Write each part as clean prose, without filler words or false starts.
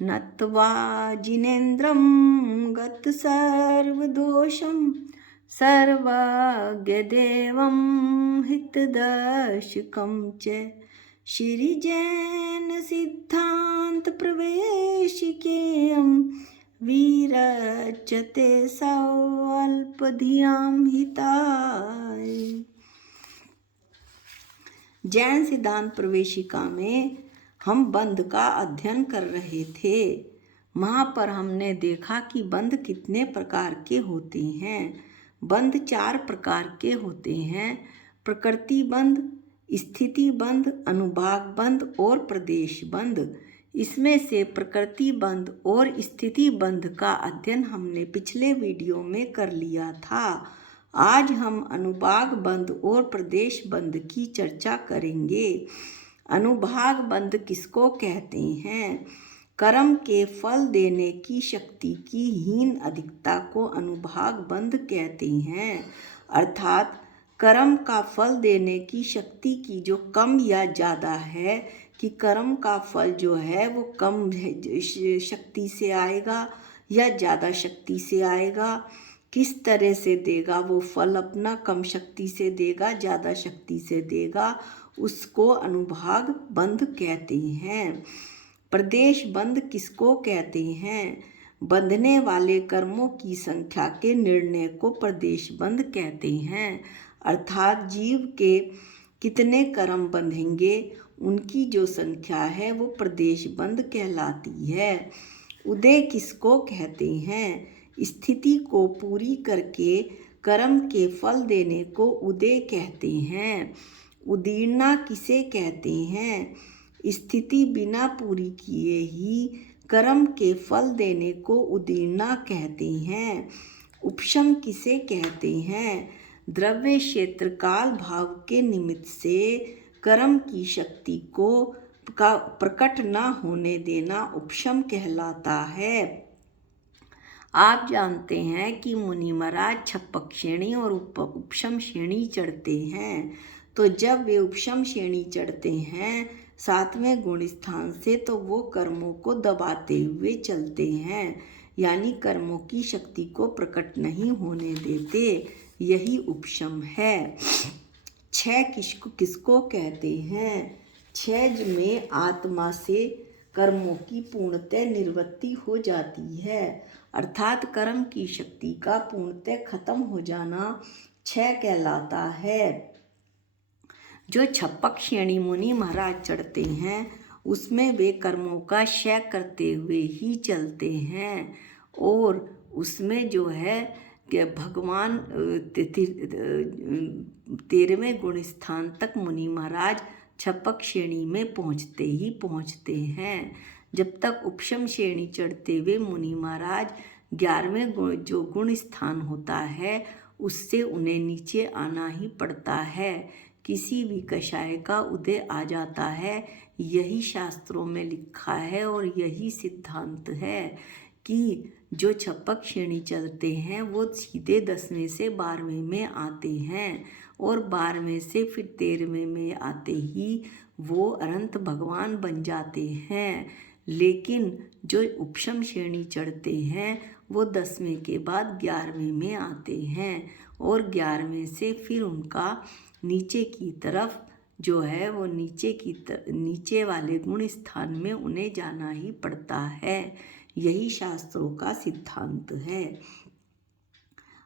नत्वा जिनेन्द्रं गतसर्वदोषं सर्वज्ञदेवं हितदर्शकं च श्रीजैनसिद्धान्तप्रवेशिकेयं विरचते स्वल्पधियां हिताय। जैन सिद्धांत प्रवेशिका में हम बंध का अध्ययन कर रहे थे। वहाँ पर हमने देखा कि बंध कितने प्रकार के होते हैं। बंध 4 प्रकार के होते हैं: प्रकृति बंध, स्थिति बंध, अनुभाग बंध और प्रदेश बंध। इसमें से प्रकृति बंध और स्थिति बंध का अध्ययन हमने पिछले वीडियो में कर लिया था। आज हम अनुभाग बंध और प्रदेश बंध की चर्चा करेंगे। अनुभाग बंध किसको कहते हैं? कर्म के फल देने की शक्ति की हीन अधिकता को अनुभाग बंध कहते हैं। अर्थात कर्म का फल देने की शक्ति की जो कम या ज़्यादा है कि कर्म का फल जो है वो कम शक्ति से आएगा या ज़्यादा शक्ति से आएगा, किस तरह से देगा वो फल अपना, कम शक्ति से देगा ज़्यादा शक्ति से देगा, उसको अनुभाग बंध कहते हैं। प्रदेश बंध किसको कहते हैं? बंधने वाले कर्मों की संख्या के निर्णय को प्रदेश बंध कहते हैं। अर्थात जीव के कितने कर्म बंधेंगे उनकी जो संख्या है वो प्रदेश बंध कहलाती है। उदय किसको कहते हैं? स्थिति को पूरी करके कर्म के फल देने को उदय कहते हैं। उदीर्णा किसे कहते हैं? स्थिति बिना पूरी किए ही कर्म के फल देने को उदीर्णा कहते हैं। उपशम किसे कहते हैं? द्रव्य क्षेत्र काल भाव के निमित्त से कर्म की शक्ति को का प्रकट न होने देना उपशम कहलाता है। आप जानते हैं कि मुनि महाराज छप्पक श्रेणी और उपशम श्रेणी चढ़ते हैं। तो जब वे उपशम श्रेणी चढ़ते हैं 7वें गुण स्थान से, तो वो कर्मों को दबाते हुए चलते हैं, यानी कर्मों की शक्ति को प्रकट नहीं होने देते। यही उपशम है। क्षय किसको कहते हैं? क्षय में आत्मा से कर्मों की पूर्णतः निवृत्ति हो जाती है। अर्थात कर्म की शक्ति का पूर्णतः खत्म हो जाना क्षय कहलाता है। जो छप्पक श्रेणी मुनि महाराज चढ़ते हैं उसमें वे कर्मों का क्षय करते हुए ही चलते हैं, और उसमें जो है कि भगवान 13वें गुण स्थान तक मुनि महाराज छप्पक श्रेणी में पहुँचते ही पहुँचते हैं। जब तक उपशम श्रेणी चढ़ते हुए मुनि महाराज 11वें गुण जो गुण स्थान होता है उससे उन्हें नीचे आना ही पड़ता है। किसी भी कषाय का उदय आ जाता है, यही शास्त्रों में लिखा है और यही सिद्धांत है कि जो छप्पक श्रेणी चलते हैं वो सीधे 10वें से 12वें में आते हैं, और 12वें से फिर 13वें में आते ही वो अनंत भगवान बन जाते हैं। लेकिन जो उपशम श्रेणी चढ़ते हैं वो 10वें के बाद 11वें में आते हैं, और 11वें से फिर उनका नीचे की तरफ जो है वो नीचे वाले गुण स्थान में उन्हें जाना ही पड़ता है। यही शास्त्रों का सिद्धांत है।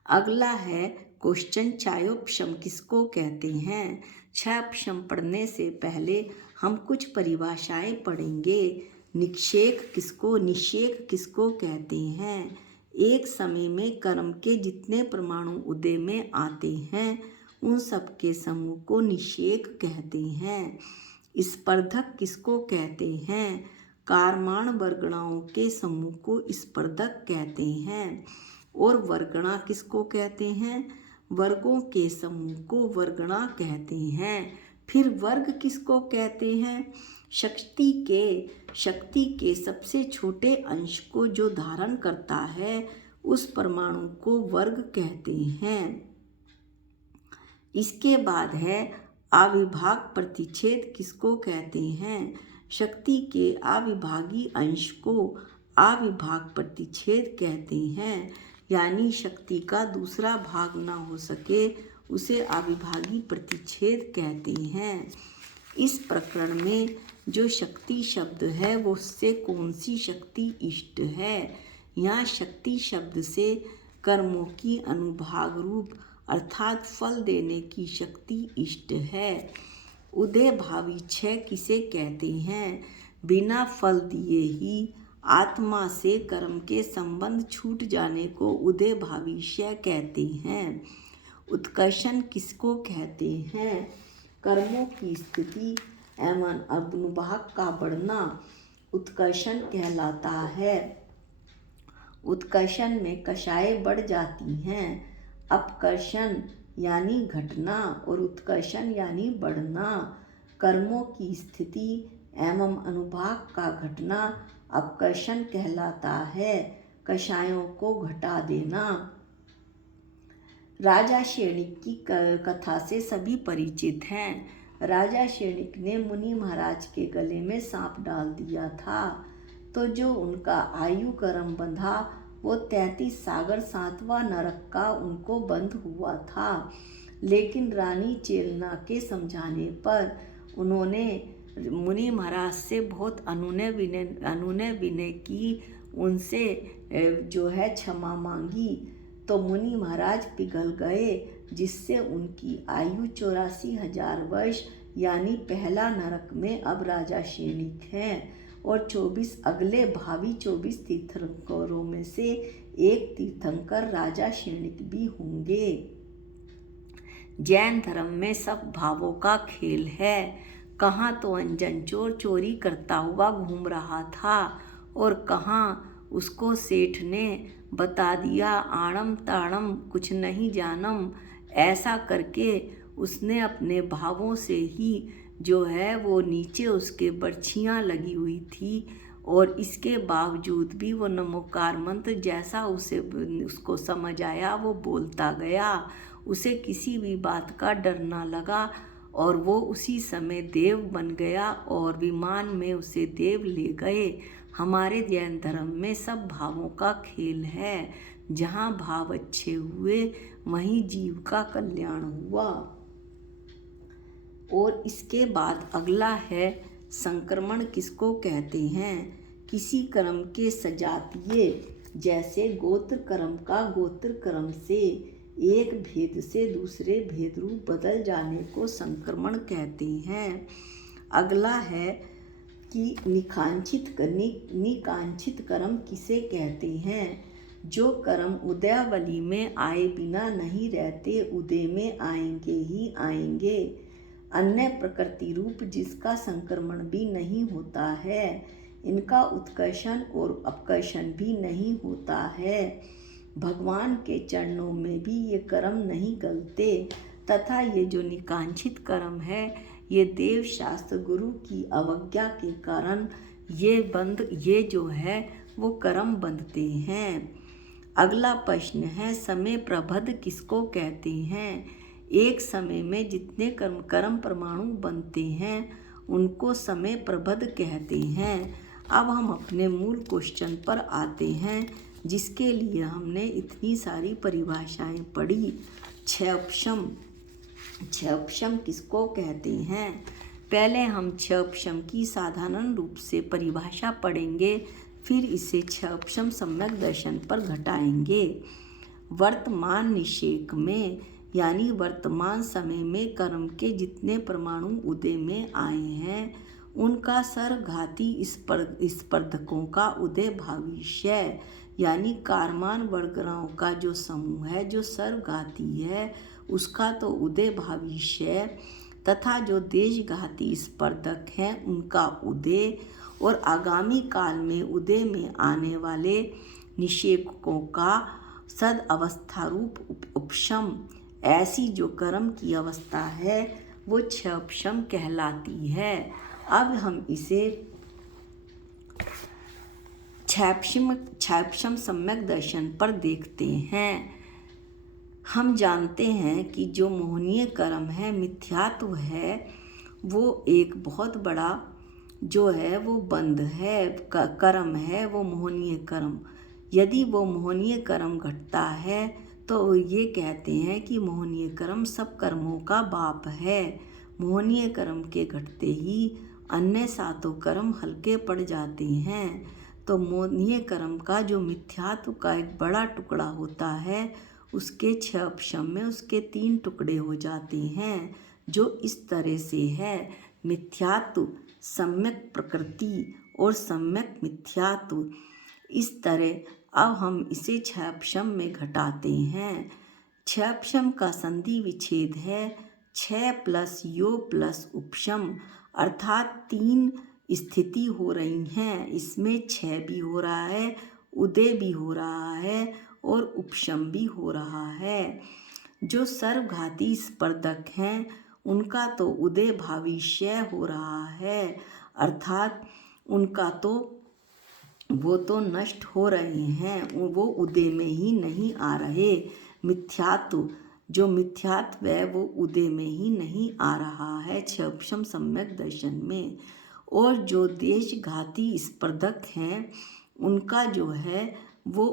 अगला है क्वेश्चन, क्षयोपशम किसको कहते हैं? क्षयोपशम पढ़ने से पहले हम कुछ परिभाषाएं पढ़ेंगे। निषेक किसको कहते हैं? एक समय में कर्म के जितने परमाणु उदय में आते हैं उन सब के समूह को निषेक कहते हैं। स्पर्धक किसको कहते हैं? कारमाण वर्गणाओं के समूह को स्पर्धक कहते हैं। और वर्गणा किसको कहते हैं? वर्गों के समूह को वर्गणा कहते हैं। फिर वर्ग किसको कहते हैं? शक्ति के सबसे छोटे अंश को जो धारण करता है उस परमाणु को वर्ग कहते हैं। इसके बाद है अविभाग प्रतिच्छेद किसको कहते हैं? शक्ति के अविभागी अंश को अविभाग प्रतिच्छेद कहते हैं, यानी शक्ति का दूसरा भाग न हो सके उसे अविभागी प्रतिच्छेद कहते हैं। इस प्रकरण में जो शक्ति शब्द है वो उससे कौन सी शक्ति इष्ट है? यहाँ शक्ति शब्द से कर्मों की अनुभाग रूप अर्थात फल देने की शक्ति इष्ट है। उदय भावी क्षय किसे कहते हैं? बिना फल दिए ही आत्मा से कर्म के संबंध छूट जाने को उदय भावी क्षय कहते हैं। उत्कर्षण किसको कहते हैं? कर्मों की स्थिति एवं अनुभाग का बढ़ना उत्कर्षण कहलाता है। उत्कर्षण में कषाय बढ़ जाती हैं। अपकर्षण यानी घटना और उत्कर्षण यानी बढ़ना। कर्मों की स्थिति एवं अनुभाग का घटना अपकर्षण कहलाता है, कषायों को घटा देना। राजा शेणिक की कथा से सभी परिचित हैं। राजा शेणिक ने मुनि महाराज के गले में सांप डाल दिया था, तो जो उनका आयु कर्म बंधा वो 33 सागर 7वां नरक का उनको बंध हुआ था। लेकिन रानी चेलना के समझाने पर उन्होंने मुनि महाराज से बहुत अनुनय विनय की, उनसे जो है क्षमा मांगी, तो मुनि महाराज पिघल गए, जिससे उनकी आयु 84,000 वर्ष यानी पहला नरक में अब राजा शेणिक हैं और 24 अगले भावी 24 तीर्थंकरों में से एक तीर्थंकर राजा शेणिक भी होंगे। जैन धर्म में सब भावों का खेल है। कहाँ तो अंजन चोर चोरी करता हुआ घूम रहा था और कहाँ उसको सेठ ने बता दिया आड़म ताड़म कुछ नहीं जानम। ऐसा करके उसने अपने भावों से ही जो है वो नीचे उसके बर्छियाँ लगी हुई थी और इसके बावजूद भी वो नमोकार मंत्र जैसा उसको समझ आया वो बोलता गया। उसे किसी भी बात का डर ना लगा और वो उसी समय देव बन गया और विमान में उसे देव ले गए। हमारे जैन धर्म में सब भावों का खेल है। जहाँ भाव अच्छे हुए वहीं जीव का कल्याण हुआ। और इसके बाद अगला है संक्रमण किसको कहते हैं? किसी कर्म के सजातीय जैसे गोत्र कर्म का गोत्र कर्म से एक भेद से दूसरे भेद रूप बदल जाने को संक्रमण कहते हैं। अगला है कि निकांक्षित कर्म किसे कहते हैं? जो कर्म उदयावली में आए बिना नहीं रहते, उदय में आएंगे ही आएंगे। अन्य प्रकृति रूप जिसका संक्रमण भी नहीं होता है, इनका उत्कर्षण और अपकर्षण भी नहीं होता है। भगवान के चरणों में भी ये कर्म नहीं गलते, तथा ये जो निकांक्षित कर्म है ये देव शास्त्र गुरु की अवज्ञा के कारण ये जो है वो कर्म बंधते हैं। अगला प्रश्न है समय प्रबद्ध किसको कहते हैं? एक समय में जितने कर्म परमाणु बनते हैं उनको समय प्रबद्ध कहते हैं। अब हम अपने मूल क्वेश्चन पर आते हैं, जिसके लिए हमने इतनी सारी परिभाषाएं पढ़ी। क्षयपशम किसको कहते हैं? पहले हम क्षयपशम की साधारण रूप से परिभाषा पढ़ेंगे, फिर इसे क्षयपशम सम्यक दर्शन पर घटाएंगे। वर्तमान निषेक में यानी वर्तमान समय में कर्म के जितने परमाणु उदय में आए हैं उनका सरघाती स्पर्धकों का उदय भविष्य यानी कारमान वर्गराओं का जो समूह है जो सर्वघाती है उसका तो उदय भविष्य, तथा जो देशघाती स्पर्धक हैं उनका उदय, और आगामी काल में उदय में आने वाले निषेकों का सद अवस्था रूप उपशम। ऐसी जो कर्म की अवस्था है वो क्षयपशम कहलाती है। अब हम इसे क्षयपशम सम्यक दर्शन पर देखते हैं। हम जानते हैं कि जो मोहनीय कर्म है, मिथ्यात्व है, वो एक बहुत बड़ा जो है वो बंध है, कर्म है वो मोहनीय कर्म। यदि वो मोहनीय कर्म घटता है तो ये कहते हैं कि मोहनीय कर्म सब कर्मों का बाप है। मोहनीय कर्म के घटते ही अन्य सातों कर्म हल्के पड़ जाते हैं। तो मोहनीय कर्म का जो मिथ्यात्व का एक बड़ा टुकड़ा होता है, उसके 6 अपशम में उसके 3 टुकड़े हो जाते हैं, जो इस तरह से है। मिथ्यात्व, सम्यक प्रकृति और सम्यक मिथ्यात्व। इस तरह अब हम इसे 6 अपशम में घटाते हैं। 6 अपशम का संधि विच्छेद है 6 प्लस यो प्लस उपशम, अर्थात 3 स्थिति हो रही हैं। इसमें 6 भी हो रहा है, उदय भी हो रहा है और उपशम भी हो रहा है। जो सर्वघाती स्पर्धक हैं उनका तो उदय भविष्य हो रहा है, अर्थात उनका तो वो तो नष्ट हो रहे हैं, वो उदय में ही नहीं आ रहे। मिथ्यात्व, जो मिथ्यात्व है वो उदय में ही नहीं आ रहा है 6 अपशम सम्यक दर्शन में। और जो देशघाती स्पर्धक हैं उनका जो है वो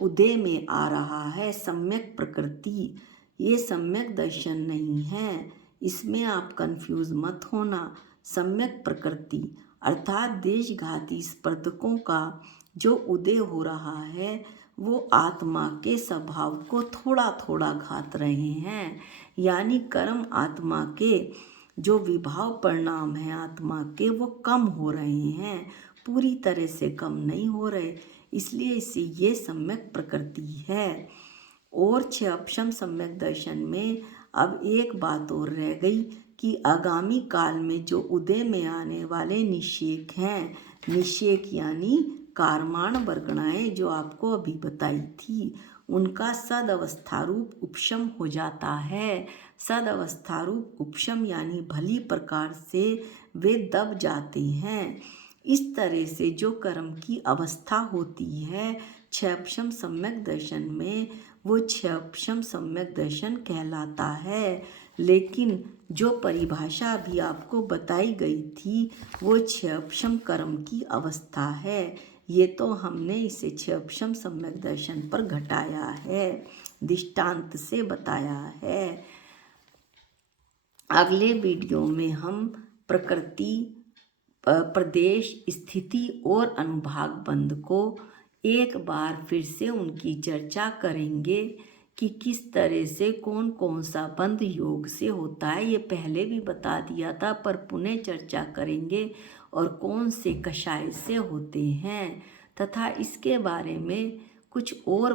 उदय में आ रहा है सम्यक प्रकृति। ये सम्यक दर्शन नहीं है, इसमें आप कंफ्यूज मत होना। सम्यक प्रकृति अर्थात देशघाती स्पर्धकों का जो उदय हो रहा है वो आत्मा के स्वभाव को थोड़ा थोड़ा घात रहे हैं, यानी कर्म आत्मा के जो विभाव परिणाम हैं आत्मा के वो कम हो रहे हैं, पूरी तरह से कम नहीं हो रहे, इसलिए इसे ये सम्यक प्रकृति है। और 6 अपशम सम्यक दर्शन में अब एक बात और रह गई कि आगामी काल में जो उदय में आने वाले निषेक हैं, निषेक यानी कारमाण वर्गणाएं जो आपको अभी बताई थी, उनका सदअवस्था रूप उपशम हो जाता है। सदअवस्था रूप उपशम यानी भली प्रकार से वे दब जाते हैं। इस तरह से जो कर्म की अवस्था होती है 6 अपशम सम्यक दर्शन में, वो 6 अपशम सम्यक दर्शन कहलाता है। लेकिन जो परिभाषा अभी आपको बताई गई थी वो 6 अपशम कर्म की अवस्था है। ये तो हमने इसे 6 अपशम सम्यक दर्शन पर घटाया है, दृष्टांत से बताया है। अगले वीडियो में हम प्रकृति, प्रदेश, स्थिति और अनुभाग बंध को एक बार फिर से उनकी चर्चा करेंगे कि किस तरह से कौन कौन सा बंध योग से होता है। ये पहले भी बता दिया था पर पुनः चर्चा करेंगे, और कौन से कषाय से होते हैं, तथा इसके बारे में कुछ और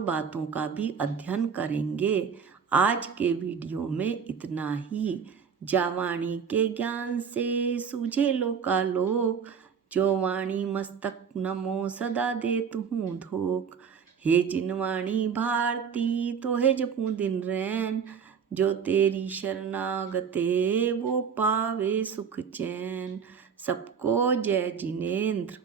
बातों का भी अध्ययन करेंगे। आज के वीडियो में इतना ही। जावाणी के ज्ञान से सूझे लोकालोक, जो वाणी मस्तक नमो सदा देतु हूँ धोख। हे जिनवाणी भारती तो हे जपू दिन रैन, जो तेरी शरणागते वो पावे सुख चैन। सबको जय जिनेंद्र।